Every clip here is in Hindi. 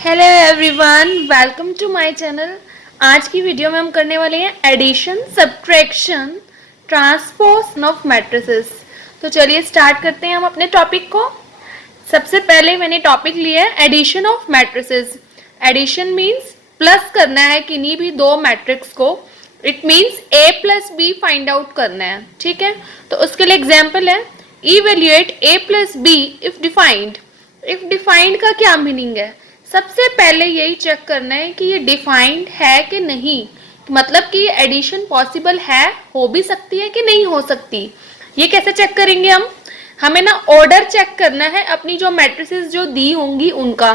Hello everyone, welcome to my channel. आज की वीडियो में हम करने वाले हैं addition, subtraction, transpose of matrices. तो चलिए स्टार्ट करते हैं हम अपने टॉपिक को। सबसे पहले मैंने टॉपिक लिया है addition of matrices. Addition means plus करना है किन्हीं भी दो मैट्रिक्स को। It means A plus B find out करना है, ठीक है। तो उसके लिए एग्जाम्पल है evaluate A plus B if defined. If defined का क्या मीनिंग है? सबसे पहले यही चेक करना है कि ये डिफाइंड है कि नहीं, मतलब कि ये एडिशन पॉसिबल है, हो भी सकती है कि नहीं हो सकती। ये कैसे चेक करेंगे हम? हमें ना ऑर्डर चेक करना है अपनी जो मैट्रिसेस जो दी होंगी उनका।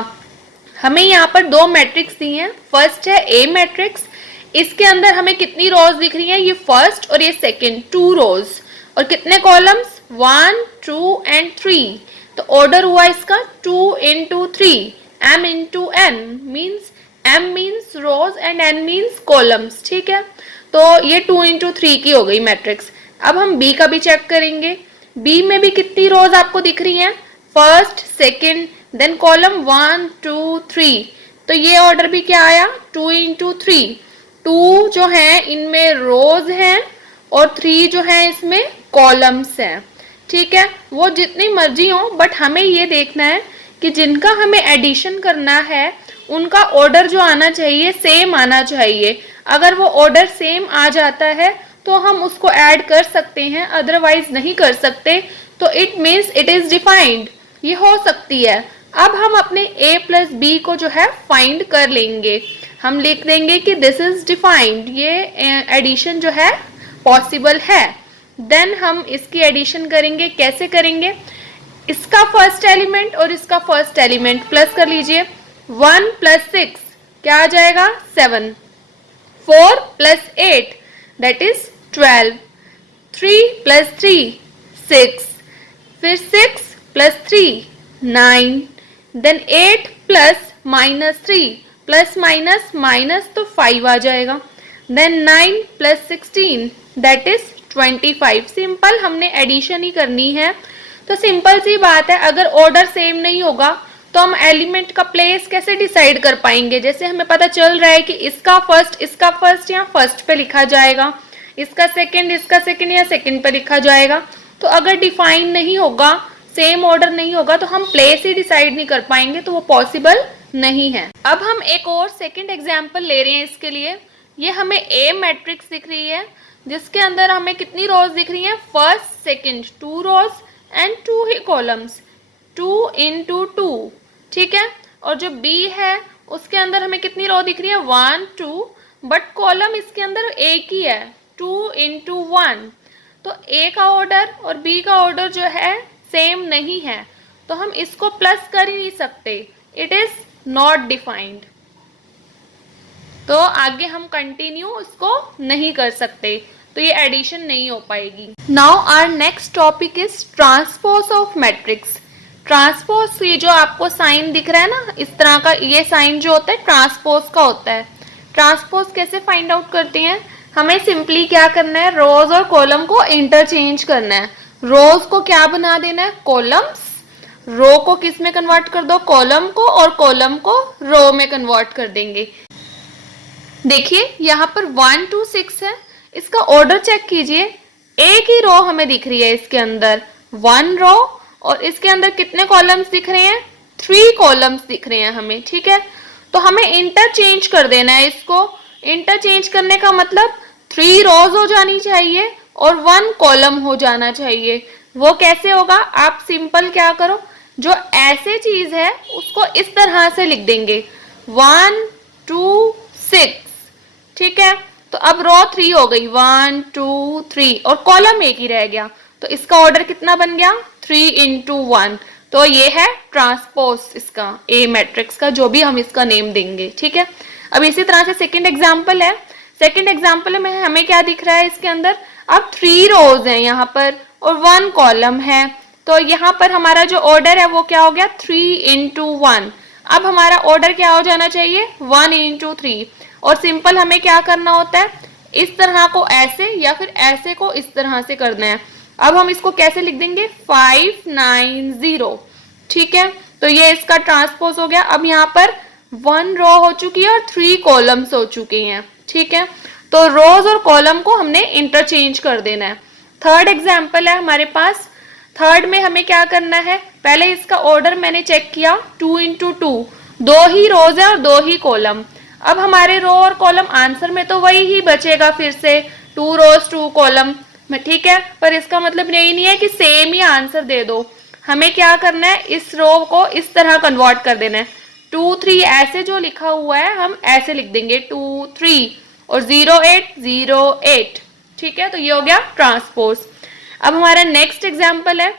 हमें यहाँ पर दो मैट्रिक्स दी हैं। फर्स्ट है ए मैट्रिक्स, इसके अंदर हमें कितनी रोज दिख रही हैं? ये फर्स्ट और ये सेकंड, 2 रोज। और कितने कॉलम्स? 1, 2 एंड 3। तो ऑर्डर हुआ इसका 2 into 3, m into n means m means rows and n means columns, ठीक है। तो ये 2 into 3 की हो गई मैट्रिक्स। अब हम b का भी चेक करेंगे। b में भी कितनी रोज आपको दिख रही हैं? First, second, then column 1, 2, 3। तो ये ऑर्डर भी क्या आया? 2 into 3। 2 जो है इनमें रोज हैं और 3 जो है इसमें कॉलम्स हैं, ठीक है। वो जितनी मर्जी हो, बट हमें ये देखना है कि जिनका हमें एडिशन करना है उनका ऑर्डर जो आना चाहिए सेम आना चाहिए। अगर वो ऑर्डर सेम आ जाता है तो हम उसको ऐड कर सकते हैं, अदरवाइज नहीं कर सकते। तो it means it is defined, ये हो सकती है। अब हम अपने a प्लस बी को जो है फाइंड कर लेंगे। हम लिख देंगे कि दिस इज डिफाइंड, ये एडिशन जो है पॉसिबल है। देन हम इसकी एडिशन करेंगे। कैसे करेंगे? इसका फर्स्ट एलिमेंट और इसका फर्स्ट एलिमेंट प्लस कर लीजिए। 1 + 6 क्या आ जाएगा? 7। 4 + 8 दैट इज 12। 3 + 3 6, फिर 6 + 3 9, then 8 plus -3 plus minus minus तो 5 आ जाएगा। Then 9 + 16 that is 25। सिंपल हमने एडिशन ही करनी है। तो सिंपल सी बात है, अगर ऑर्डर सेम नहीं होगा तो हम एलिमेंट का प्लेस कैसे डिसाइड कर पाएंगे? जैसे हमें पता चल रहा है कि इसका फर्स्ट यहाँ फर्स्ट पे लिखा जाएगा, इसका सेकंड या सेकंड पे लिखा जाएगा। तो अगर डिफाइन नहीं होगा, सेम ऑर्डर नहीं होगा, तो हम प्लेस ही डिसाइड नहीं कर पाएंगे, तो वो पॉसिबल नहीं है। अब हम एक और सेकंड एग्जाम्पल ले रहे हैं इसके लिए। ये हमें ए मैट्रिक्स दिख रही है जिसके अंदर हमें कितनी रोज दिख रही हैं? फर्स्ट, सेकंड, 2 रोज एंड 2 ही कॉलम्स, 2 into 2, ठीक है। और जो B है उसके अंदर हमें कितनी रो दिख रही है? 1, 2, बट कॉलम इसके अंदर एक ही है, 2 into 1। तो A का ऑर्डर और B का ऑर्डर जो है सेम नहीं है, तो हम इसको प्लस कर ही नहीं सकते। It is not defined. तो आगे हम कंटिन्यू इसको नहीं कर सकते, तो ये एडिशन नहीं हो पाएगी। Now our next topic is transpose of matrix. Transpose, ये जो आपको साइन दिख रहा है ना इस तरह का, ये साइन जो होता है ट्रांसपोज का होता है। ट्रांसपोज कैसे फाइंड आउट करते हैं? हमें सिंपली क्या करना है? रोज और कॉलम को इंटरचेंज करना है। रोज को क्या बना देना है? कॉलम्स। रो को किस में कन्वर्ट कर दो? कॉलम को। और कॉलम को रो में कन्वर्ट कर देंगे। देखिए यहाँ पर 1 to 6 है, इसका ऑर्डर चेक कीजिए। एक ही रो हमें दिख रही है इसके अंदर, 1 रो, और इसके अंदर कितने कॉलम्स दिख रहे हैं? 3 कॉलम्स दिख रहे हैं हमें, ठीक है। तो हमें इंटरचेंज कर देना है इसको। इंटरचेंज करने का मतलब 3 रोज हो जानी चाहिए और 1 कॉलम हो जाना चाहिए। वो कैसे होगा? आप सिंपल क्या करो, जो ऐसे चीज है उसको इस तरह से लिख देंगे 1, 2, 6, ठीक है। तो अब रो 3 हो गई, 1, 2, 3, और कॉलम एक ही रह गया। तो इसका ऑर्डर कितना बन गया? 3 into 1। तो ये है ट्रांसपोज इसका, ए मैट्रिक्स का, जो भी हम इसका नेम देंगे, ठीक है। अब इसी तरह से सेकंड एग्जांपल है। सेकंड एग्जांपल में हमें क्या दिख रहा है इसके अंदर? अब 3 रोज हैं यहाँ पर और 1 कॉलम है। तो यहाँ पर हमारा जो ऑर्डर है वो क्या हो गया? 3 into 1। अब हमारा ऑर्डर क्या हो जाना चाहिए? 1 into 3। और सिंपल हमें क्या करना होता है? इस तरह को ऐसे या फिर ऐसे को इस तरह से करना है। अब हम इसको कैसे लिख देंगे? 5, 9, 0, ठीक है। तो ये इसका ट्रांसपोज हो गया। अब यहाँ पर 1 रो हो चुकी है और 3 कॉलम्स हो चुके हैं, ठीक है। तो रोज और कॉलम को हमने इंटरचेंज कर देना है। थर्ड एग्जाम्पल है हमारे पास। थर्ड में हमें क्या करना है, पहले इसका ऑर्डर मैंने चेक किया, 2 इंटू 2, 2 ही रोज है और 2 ही कॉलम। अब हमारे रो और कॉलम आंसर में तो वही ही बचेगा, फिर से 2 रोज 2 कॉलम में, ठीक है। पर इसका मतलब यही नहीं है कि सेम ही आंसर दे दो, हमें क्या करना है, इस रो को इस तरह कन्वर्ट कर देना है। 2 3 ऐसे जो लिखा हुआ है हम ऐसे लिख देंगे 2 3 और 0 8 0 8, ठीक है। तो ये हो गया ट्रांसपोज। अब हमारा नेक्स्ट एग्जाम्पल है,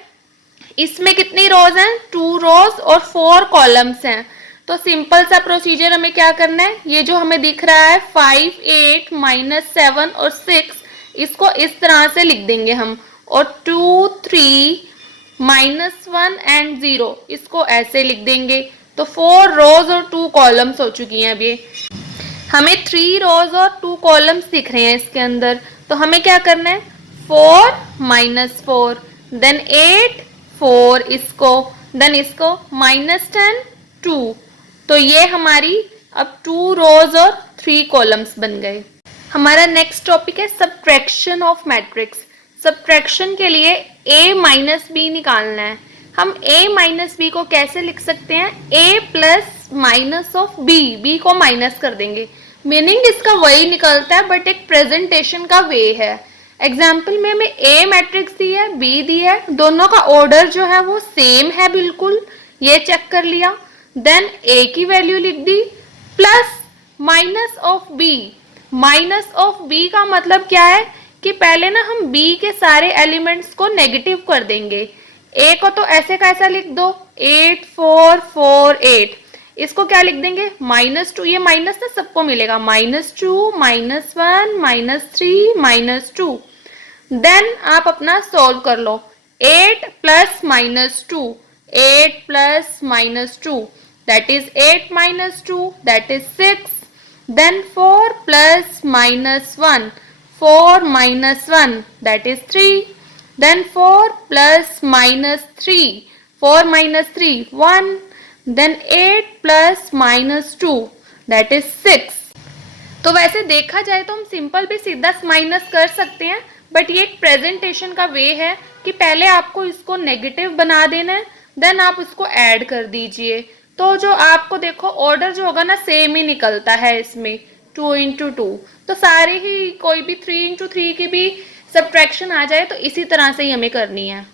इसमें कितनी रोज हैं, 2 रोज और 4 कॉलम्स हैं। तो सिंपल सा प्रोसीजर हमें क्या करना है, ये जो हमें दिख रहा है 5 8 -7 और 6, इसको इस तरह से लिख देंगे हम, और 2 3 -1 एंड 0 इसको ऐसे लिख देंगे। तो 4 रोज और 2 कॉलम्स हो चुकी हैं। अब ये हमें 3 रोज और 2 कॉलम्स दिख रहे हैं इसके अंदर, तो हमें क्या करना है, 4 -4 देन 8 4 इसको, देन इसको -10 2। तो ये हमारी अब 2 रोज और 3 कॉलम्स बन गए। हमारा नेक्स्ट टॉपिक है सब्ट्रैक्शन ऑफ मैट्रिक्स। सब्ट्रैक्शन के लिए a माइनस बी निकालना है। हम a माइनस बी को कैसे लिख सकते हैं, a plus minus of b, b को माइनस कर देंगे, मीनिंग इसका वही निकलता है बट एक प्रेजेंटेशन का वे है। एग्जाम्पल में हमें a मैट्रिक्स दी है, b दी है, दोनों का ऑर्डर जो है वो सेम है बिल्कुल, ये चेक कर लिया। देन a की वैल्यू लिख दी plus minus of b। Minus of b का मतलब क्या है कि पहले ना हम b के सारे एलिमेंट्स को नेगेटिव कर देंगे। a को तो ऐसे का ऐसा लिख दो 8 4 4 8, इसको क्या लिख देंगे -2, ये माइनस ना सबको मिलेगा, -2 -1 -3 -2। देन आप अपना सोल्व कर लो, 8 plus -2, 8 plus -2 that is 8 -2 that is 6। Then 4 plus -1, 4 -1 that is 3. Then 4 plus -3, 4 -3 1. Then 8 plus -2 that is 6. तो वैसे देखा जाए तो हम सिंपल भी सीधा माइनस कर सकते हैं, बट ये एक प्रेजेंटेशन का वे है कि पहले आपको इसको नेगेटिव बना देना है, देन आप इसको ऐड कर दीजिए। तो जो आपको देखो ऑर्डर जो होगा ना सेम ही निकलता है इसमें, 2 इंटू 2। तो सारे ही कोई भी 3 इंटू 3 की भी सब्ट्रैक्शन आ जाए तो इसी तरह से ही हमें करनी है।